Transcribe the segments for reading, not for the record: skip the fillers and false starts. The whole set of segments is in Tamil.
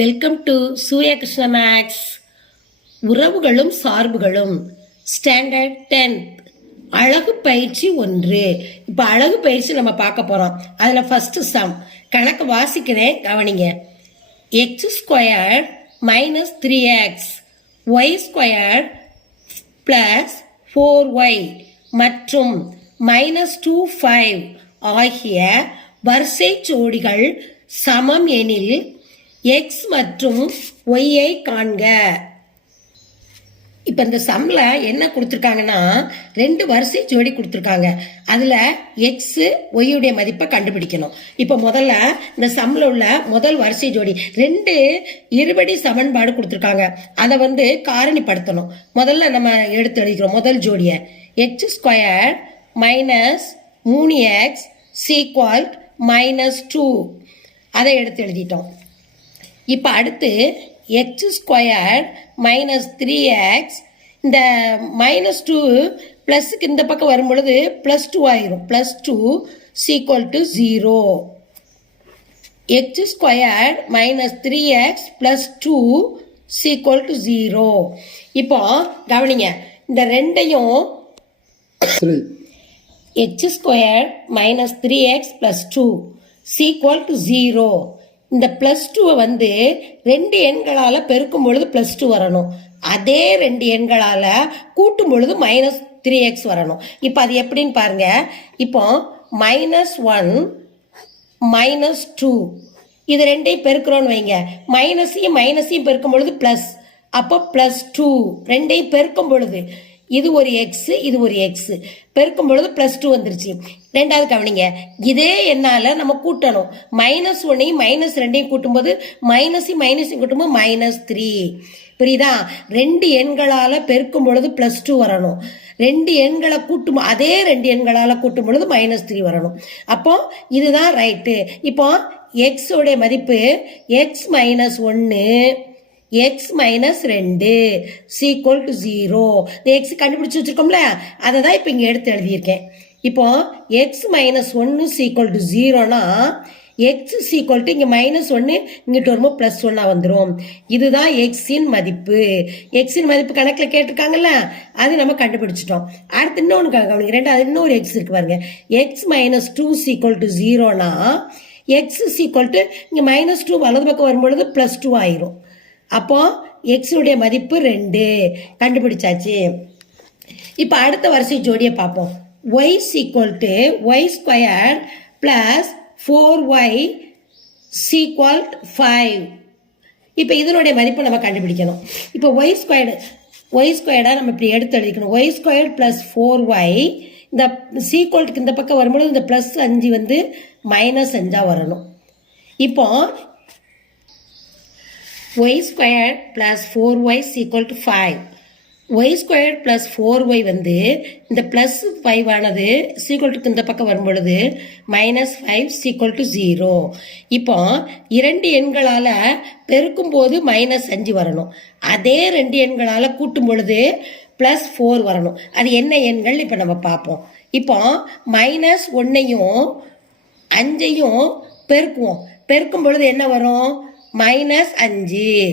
Welcome to Surya Krishna maths. உறவுகளும் சார்புகளும் ஸ்டாண்டர்ட் 10th அழகு பயிற்சி 1. இப்போ அழகு பயிற்சி நம்ம பார்க்க போறோம். அதுல ஃபர்ஸ்ட் சம் கணக்கு வாசிக்கிறேன், கவனிங்க. X square minus 3x y square plus 4y மற்றும் -2 ஆகிய வரிசை ஜோடிகள் சமம் எனில் x மற்றும் y காண்க. இப்ப இந்த சம்ல என்ன கொடுத்திருக்காங்கன்னா, 2 வரிசை ஜோடி கொடுத்திருக்காங்க. அதுல x y உடைய மதிப்பை கண்டுபிடிக்கணும். இப்ப முதல்ல இந்த சம்ல உள்ள முதல் வரிசை ஜோடி 2 இருபடி சமன்பாடு கொடுத்திருக்காங்க. அதை காரணிப்படுத்தணும். முதல்ல நம்ம எடுத்து எழுதிக்கிறோம் முதல் ஜோடிய. x square minus 3x equal -2 அதை எடுத்து எழுதிட்டோம். இப்போ அடுத்து x ஸ்கொயர் மைனஸ் 3x, இந்த -2 பிளஸுக்கு இந்த பக்கம் வரும் பொழுது +2 ஆயிரும். +2 equal to 0. x square minus 3x plus 2 equal to 0. இப்போ கவனிங்க, இந்த ரெண்டையும் x square minus 3x plus 2 equal to 0. இந்த +2 2 எண்களால பெருக்கும் பொழுது +2 வரணும். அதே 2 எண்களால கூட்டும் பொழுது -3x வரணும். இப்போ அது எப்படின்னு பாருங்க. இப்போ -1 -2 இது ரெண்டையும் பெருக்கிறோன்னு வைங்க. மைனஸையும் பெருக்கும் பொழுது பிளஸ், அப்போ +2 ரெண்டையும் பெருக்கும் பொழுது இது ஒரு எக்ஸ், இது ஒரு எக்ஸ், பெருக்கும் பொழுது +2 வந்துருச்சு. ரெண்டாவது கவனிங்க, இதே என்னால நம்ம கூட்டணும். -1ஐயும் -2ஐயும் கூட்டும்போது மைனஸையும் கூட்டும்போது -3. புரியுதா? 2 எண்களால பெருக்கும் பொழுது +2 வரணும். 2 எண்களை கூட்டும், அதே 2 எண்களால கூட்டும் பொழுது -3 வரணும். அப்போ இதுதான் ரைட்டு. இப்போ எக்ஸ் உடைய மதிப்பு x -1 x -2 சீக்வல் டு 0. இந்த x கண்டுபிடிச்சு வச்சிருக்கோம்ல, அதை தான் இப்போ இங்கே எடுத்து எழுதியிருக்கேன். இப்போ x -1 சீக்வல் டு 0னா x சீக்வல் டு இங்கே -1 இங்கிட்டு வரும்போது +1 வந்துடும். இதுதான் எக்ஸின் மதிப்பு. எக்ஸின் மதிப்பு கணக்கில் கேட்டிருக்காங்கல்ல, அது நம்ம கண்டுபிடிச்சிட்டோம். அடுத்து இன்னொன்று கவனிங்க, ரெண்டாவது இன்னொரு எக்ஸ் இருக்கு பாருங்க. x -2 சீக்வல் டு 0னா x சீக்வல் டு இங்கே -2 வலது பக்கம் வரும்பொழுது +2 ஆயிரும். அப்போ எக்ஸுடைய மதிப்பு 2 கண்டுபிடிச்சாச்சு. இப்போ அடுத்த வரிசை ஜோடியை பார்ப்போம். y equal to y square plus 4y equal 5. இப்போ இதனுடைய மதிப்பை நம்ம கண்டுபிடிக்கணும். இப்போ ஒய் ஸ்கொயர்டா நம்ம இப்படி எடுத்து எழுதிக்கணும். ஒய் ஸ்கொயர் பிளஸ் 4y, இந்த சீக்வல்ட்டுக்கு இந்த பக்கம் வரும்போது இந்த +5 -5 வரணும். இப்போ y squared plus 4y is equal to 5. y squared plus 4y இந்த பிளஸ் 5 ஆனது சீக்வல்ட்டுக்கு இந்த பக்கம் வரும் பொழுது -5 equal to 0. இப்போ 2 எண்களால பெருக்கும் போது -5 வரணும். அதே 2 எண்களால கூட்டும் பொழுது +4 வரணும். அது என்ன எண்கள் இப்போ நம்ம பார்ப்போம். இப்போ -1ஐயும் 5ஐயும் பெருக்குவோம். பெருக்கும் பொழுது என்ன வரும்? -5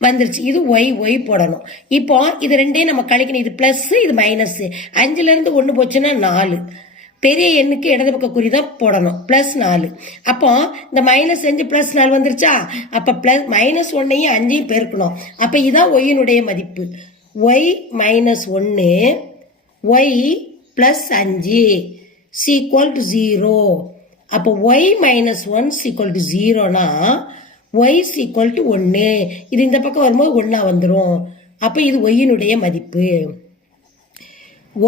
வந்துருச்சு. இது ஒய் போடணும். இப்போ இது ரெண்டையும் நம்ம கழிக்கணும். இது பிளஸ், இது மைனஸ். 5ல 1 போச்சுன்னா 4. பெரிய எண்ணுக்கு இடது பக்க குறி தான் போடணும். +4. அப்போ இந்த -5 +4 வந்துருச்சா? அப்போ -1ஐயும் 5ஐயும் பெருக்கணும். அப்போ இதான் ஒய்யினுடைய மதிப்பு. Y -1 y +5 equal to 0. அப்போ ஒய் -1 சீக்வல் டு 0னா y equal to 1. இது இந்த பக்கம் வரும்போது 1 வந்துடும். அப்போ இது ஒய்யினுடைய மதிப்பு.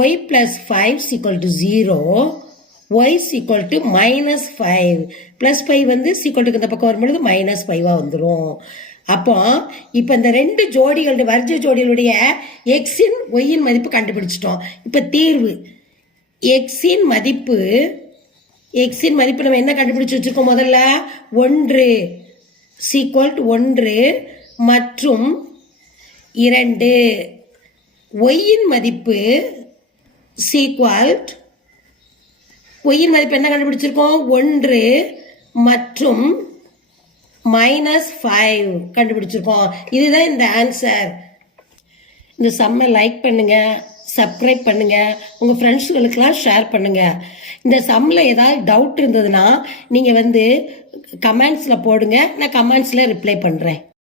y plus 5 equal to 0. y equal to -5. plus 5 சீக்வல்ட்டுக்கு இந்த பக்கம் வரும்பொழுது -5 வந்துடும். அப்போ இப்போ இந்த 2 ஜோடிகளுடைய வரிசை ஜோடிகளுடைய எக்ஸின் ஒய்யின் மதிப்பு கண்டுபிடிச்சிட்டோம். இப்போ தீர்வு எக்ஸின் மதிப்பு நம்ம என்ன கண்டுபிடிச்சு வச்சிருக்கோம்? முதல்ல 1 சீக்வல் டு 1 மற்றும் 2. ஒய்யின் மதிப்பு சீக்வல், ஒய்யின் மதிப்பு என்ன கண்டுபிடிச்சிருக்கோம்? 1 மற்றும் -5 கண்டுபிடிச்சிருக்கோம். இதுதான் இந்த ஆன்சர். இந்த சம்மை லைக் பண்ணுங்க, சப்ஸ்கிரைப் பண்ணுங்க, உங்க ஃப்ரெண்ட்ஸுகளுக்கெல்லாம் ஷேர் பண்ணுங்க. இந்த சம்மில் ஏதாவது டவுட் இருந்ததுன்னா நீங்க கமெண்ட்ஸ்ல போடுங்க, நான் கமெண்ட்ஸ்ல ரிப்ளை பண்றேன்.